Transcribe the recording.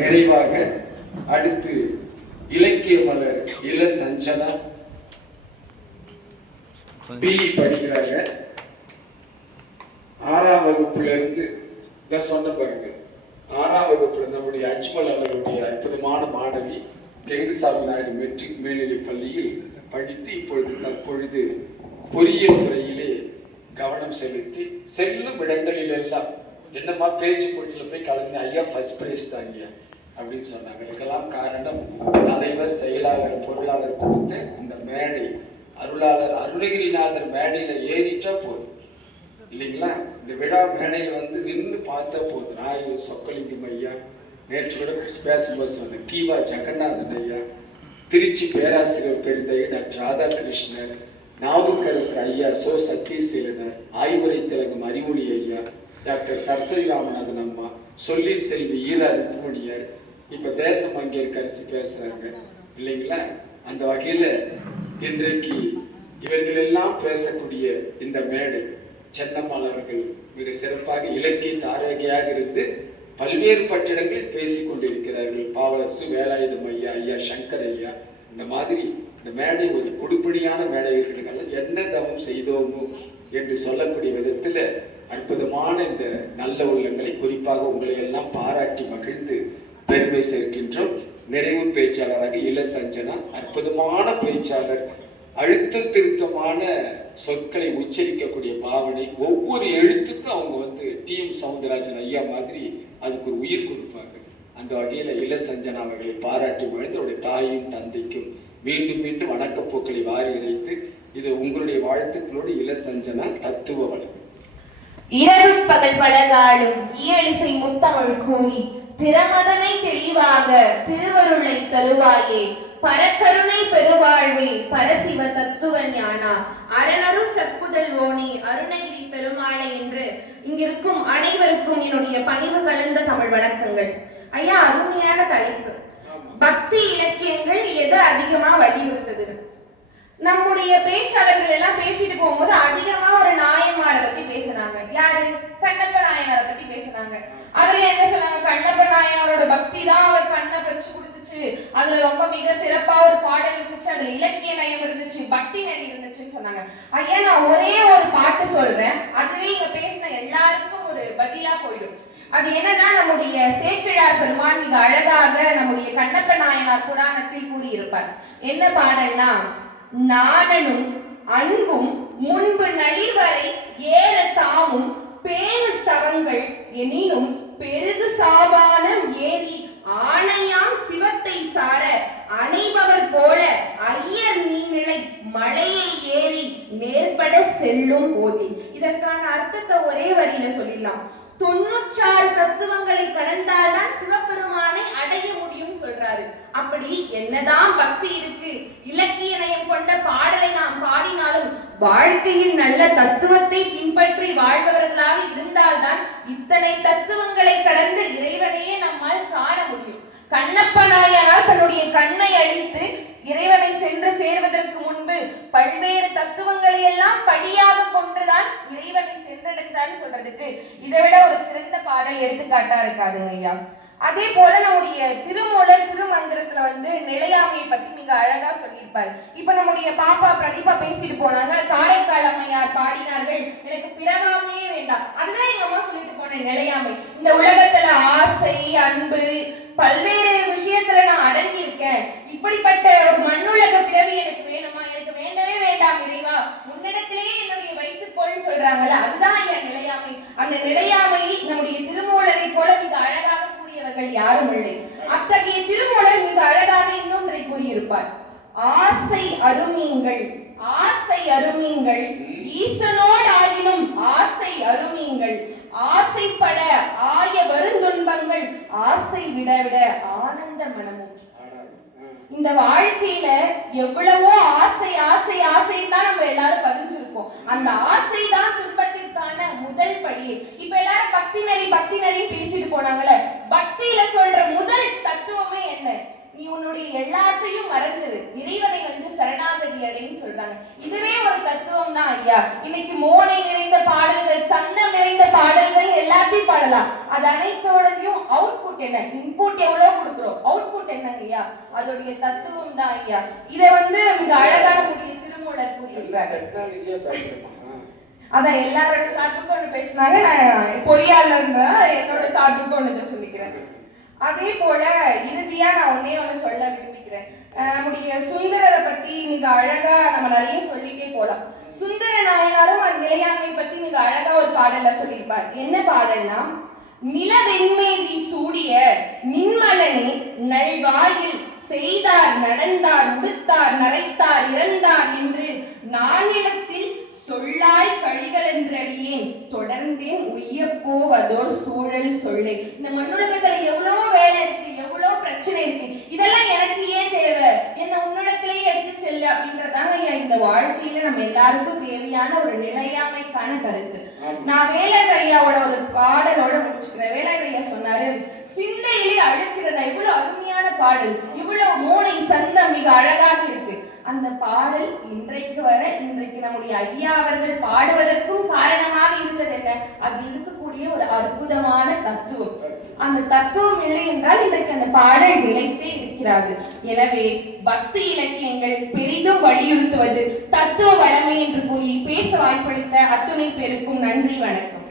நிறைவாக அடுத்து இலக்கிய மலர் இள சஞ்சனா. பிஇ படிக்கிறாங்க. ஆறாம் வகுப்புல இருந்து இதான் சொன்ன பாருங்க. ஆறாம் வகுப்புல நம்முடைய அஜ்மல் அவர்களுடைய அற்புதமான மாணவி கெங்கசாமி நாயுடு மெட்ரிக் மேல்நிலை பள்ளியில் படித்து இப்பொழுது தற்பொழுது பொறியியல் துறையிலே கவனம் செலுத்தி செல்லும் இடங்களில் எல்லாம் என்னம்மா பேச்சு போட்டியில் போய் கலந்து ஐயா ஃபர்ஸ்ட் பிரைஸ் தாங்கியா அப்படின்னு சொன்னாங்க. இதுக்கெல்லாம் காரணம் தலைவர் செயலாளர் பொருளாளர் கொடுத்து இந்த மேடை. அருளாளர் அருணகிரிநாதர் மேடையில் ஏறிட்டா போதும். இல்லைங்களா? இந்த விழா மேடையில் வந்து நின்று பார்த்தா போதும். நாயு சொக்கலிங்கம் ஐயா. நேற்று கூட பேசும்போது சொன்னேன். கீவா ஜெகநாதன் ஐயா. திருச்சி பேராசிரியர் பெருந்தை டாக்டர் ராதாகிருஷ்ணன் நாவுக்கரசர் ஐயா சோ. சத்தியசீலனர் ஆய்வுரை திலகம் அறிவொளி ஐயா டாக்டர் சரஸ்வதி ராமநாதன் அம்மா சொல்லின் செல்வி ஈரா ருக்மணியர் இப்போ தேசம் அங்கேற்கரசி பேசுறாங்க. இல்லைங்களா? அந்த வகையில் இன்றைக்கு இவர்கள் எல்லாம் பேசக்கூடிய இந்த மேடை சென்னம்மாள் அவர்கள் மிக சிறப்பாக இலக்கிய ஆரோக்கியாக இருந்து பல்வேறு பட்டிடங்களில் பேசி கொண்டிருக்கிறார்கள். பாவலசு வேலாயுதம் ஐயா ஐயா சங்கர் ஐயா இந்த மாதிரி இந்த மேடை ஒரு குடுப்படியான மேடைகள் என்ன தவம் செய்தோமோ என்று சொல்லக்கூடிய விதத்தில் அற்புதமான இந்த நல்ல உள்ளங்களை குறிப்பாக உங்களை எல்லாம் பாராட்டி மகிழ்ந்து பெருமை சேர்க்கின்றோம். நிறைவு பேச்சாளராக இள சஞ்சனா அற்புதமான பேச்சாளர் அழுத்தம் திருத்தமான சொற்களை உச்சரிக்கக்கூடிய பாவனை ஒவ்வொரு எழுத்துக்கும் அவங்க வந்து டி எம் சவுந்தரராஜன் ஐயா மாதிரி அதுக்கு ஒரு உயிர் கொடுப்பாங்க. அந்த வகையில் இள சஞ்சனா அவர்களை பாராட்டி மகிழ்ந்து அவருடைய தாயும் தந்தைக்கும் மீண்டும் மீண்டும் வணக்கப்போக்களை வாரி இணைத்து இது உங்களுடைய வாழ்த்துக்களோடு இள சஞ்சனா தத்துவ வழி. இரவு பகல் பலகாலும் இயலிசை முத்தமிழ் கூறி திறமதனை தெளிவாக திருவருளை தருவாயே. பரக்கருணை பெருவாழ்வே பரசிவ தத்துவ ஞானா. சற்புதல் ஓனி அருணகிரி பெருமாளை என்று இங்கிருக்கும் அனைவருக்கும் என்னுடைய பணிவு கலந்த தமிழ் வணக்கங்கள். ஐயா அருமையான தலைப்பு. பக்தி இலக்கியங்கள் எது அதிகமா வலியுறுத்தது? நம்முடைய பேச்சாளர்கள் எல்லாம் பேசிட்டு போகும்போது அதிகமா ஒரு நாயன்மாரை பத்தி பேசுனாங்க யாரு? கண்ணப்பன் நாயனாரை பத்தி பேசுனாங்க. அதுல என்ன சொன்னாங்க? கண்ணப்ப நாயனாரோட பக்தி தான் அவர் கண்ணை பறிச்சு கொடுத்துச்சு. அதுல ரொம்ப மிக சிறப்பா ஒரு பாடல் இருந்துச்சு. அதுல இலக்கிய நயம் இருந்துச்சு. பக்தி நெறி இருந்துச்சுன்னு சொன்னாங்க. ஐயா நான் ஒரே ஒரு பாட்டு சொல்றேன். அதுவே இங்க பேசின எல்லாருக்கும் ஒரு பதிலா போயிடும். அது என்னன்னா நம்முடைய சேக்கிழார் பெருமான் மிக அழகாக நம்முடைய கண்ணப்ப நாயனார் புராணத்தில் கூறியிருப்பார். என்ன பாடல்னா நாணனும் அன்பும் முன்பு நலிவரை ஏற தாமும் பேணு தவங்கள் எனினும் பெருகு சாபானம் ஏறி ஆணையாம் சிவத்தை சார அணைபவர் போல ஐயர் நீநிலை மலையை ஏறி நேர்பட செல்லும் போதி. இதற்கான அர்த்தத்தை ஒரே வரியில சொல்லிடலாம். தொண்ணூற்றாறு தத்துவங்களை கடந்தால்தான் சிவபெருமானை அடைய முடியும் சொல்றாரு. அப்படி என்னதான் பக்தி இருக்கு. இலக்கிய நயம் கொண்ட பாடலை நாம் பாடினாலும் வாழ்க்கையில் நல்ல தத்துவத்தை பின்பற்றி வாழ்பவர்களாக இருந்தால்தான் இத்தனை தத்துவங்களை கடந்து இறைவனையே நம்மால் காண முடியும். கண்ணப்ப நாயனார் தன்னுடைய கண்ணை அழித்து இறைவனை சென்று சேர்வதற்கு முன்பு பல்வேறு தத்துவங்களை எல்லாம் படியாக கொண்டுதான் இறைவனை சென்றடைந்தான்னு சொல்றதுக்கு. இதை விட ஒரு சிறந்த பாடல் எடுத்துக்காட்டா இருக்காதுங்க ஐயா. அதே போல நம்முடைய திருமூலர் திருமந்திரத்துல வந்து நிலையாமையை பத்தி மிக அழகா சொல்லியிருப்பாரு. இப்ப நம்முடைய பாப்பா பிரதீபா பேசிட்டு போனாங்க காரைக்கால் அம்மையார் பாடினார்கள் எனக்கு பிறகாமையே வேண்டாம். அதுதான் எங்க அம்மா சொல்லிட்டு போனேன் நிலையாமை. இந்த உலகத்துல ஆசை அன்பு பல்வேறு விஷயத்துல நான் அடங்கி இருக்கேன் இப்படிப்பட்ட ஒரு மண்ணுலக பிறவி எனக்கு வேணுமா? எனக்கு வேண்டவே வேண்டாம் இறைவா. முன்னிடத்திலேயே என்னுடைய வைத்துக்கோள் சொல்றாங்கல்ல அதுதான் என் நிலையாமை. அந்த நிலையாமை நம்முடைய திருமூலரை போல மிக அழகா பெற்றவர்கள் யாரும் இல்லை. அத்தகைய திருமூலர் மிக அழகாக இன்னொன்றை கூறியிருப்பார். ஆசை அருமீங்கள் ஆசை அருமீங்கள் ஈசனோடு ஆகினும் ஆசை அருமீங்கள். ஆசைப்பட ஆய வருந்துன்பங்கள் ஆசை விட விட ஆனந்த மனமும். இந்த வாழ்க்கையில எவ்வளவோ ஆசை ஆசை ஆசை தான் நம்ம எல்லாரும் பதிஞ்சிருக்கோம் அந்த ஆசை தான் துன்பத்திற்கான முதல் படி இப்ப எல்லாரும் பக்தி நெறி பக்தி நெறி பேசிட்டு போனாங்கல்ல பக்தியில சொல்ற முதல் தத்துவமே என்ன நீ உன்னுடைய எல்லாத்தையும் மறந்துரு இறைவனை வந்து சரணாகதி அடைன்னு சொல்றாங்க இதுவே ஒரு தத்துவம் தான் ஐயா. இன்னைக்கு மோனை நிறைந்த பாடல்கள் சந்தம் நிறைந்த பாடல்கள் எல்லாத்தையும் பாடலாம். அது அனைத்தோடையும் அவுட்புட் என்ன? இன்புட் எவ்வளவு கொடுக்குறோம்? அவுட்புட் என்ன ஐயா? அதோடைய தத்துவம் தான் ஐயா. இதை வந்து மிக அழகான முடிய திருமூலர் கூறியிருக்காரு அதான் எல்லாரோட சார்புக்கும் ஒன்று பேசினாங்க. நான் பொறியாளர் என்னோட சார்புக்கும் ஒன்று சொல்லிக்கிறேன். அதே போல இறுதியா நான் ஒன்னே ஒன்று சொல்ல விரும்பிக்கிறேன் நம்முடைய சுந்தரரை பத்தி மிக அழகா நம்ம நிறைய சொல்லி போலாம். சுந்தர நாயனாரும் அந்த நிலையாண்மை பத்தி மிக அழகா ஒரு பாடல்ல சொல்லியிருப்பார். என்ன பாடல்னா நிலவெண்மேவி சூடிய நின்மலனே நல்வாயில் செய்தார் நடந்தார் உடுத்தார் நரைத்தார் இறந்தார் என்று நானிலத்தில் சொல்லாய் கழிகள் என்றடியேன் தொடர்ந்தேன் உய்யப்போவதோர் சூழல் சொல்லே. இந்த மண்ணுலகத்துல எவ்வளவு வேலை இருக்கு எவ்வளவு பிரச்சனை இருக்கு. இதெல்லாம் எனக்கு ஏன் தேவை? என்ன உன்னோட அப்படின்றதாங்க ஐயா இந்த வாழ்க்கையில நம்ம எல்லாருக்கும் தேவையான ஒரு நிலையாமைக்கான கருத்து. நான் வேலர் ஐயாவோட ஒரு பாடலோட முடிச்சுக்கிறேன். வேலர் ஐயா சொன்னாரு சிந்தையிலே அழுக்கிறதா? இவ்வளவு அருமையான பாடல். இவ்வளவு மூளை சந்தம் மிக அழகாக இருக்கு. அந்த பாடல் இன்றைக்கு வர இன்றைக்கு நம்முடைய ஐயா அவர்கள் பாடுவதற்கும் காரணமாக இருந்தது என்ன? அது இருக்கக்கூடிய ஒரு அற்புதமான தத்துவம். அந்த தத்துவம் இல்லை என்றால் இன்றைக்கு அந்த பாடல் நிலைத்தே இருக்கிறாது எனவே பக்தி இலக்கியங்கள் பெரிதும் வலியுறுத்துவது தத்துவ வளமை என்று கூறி பேச வாய்ப்பளித்த அத்துணை பேருக்கும் நன்றி வணக்கம்.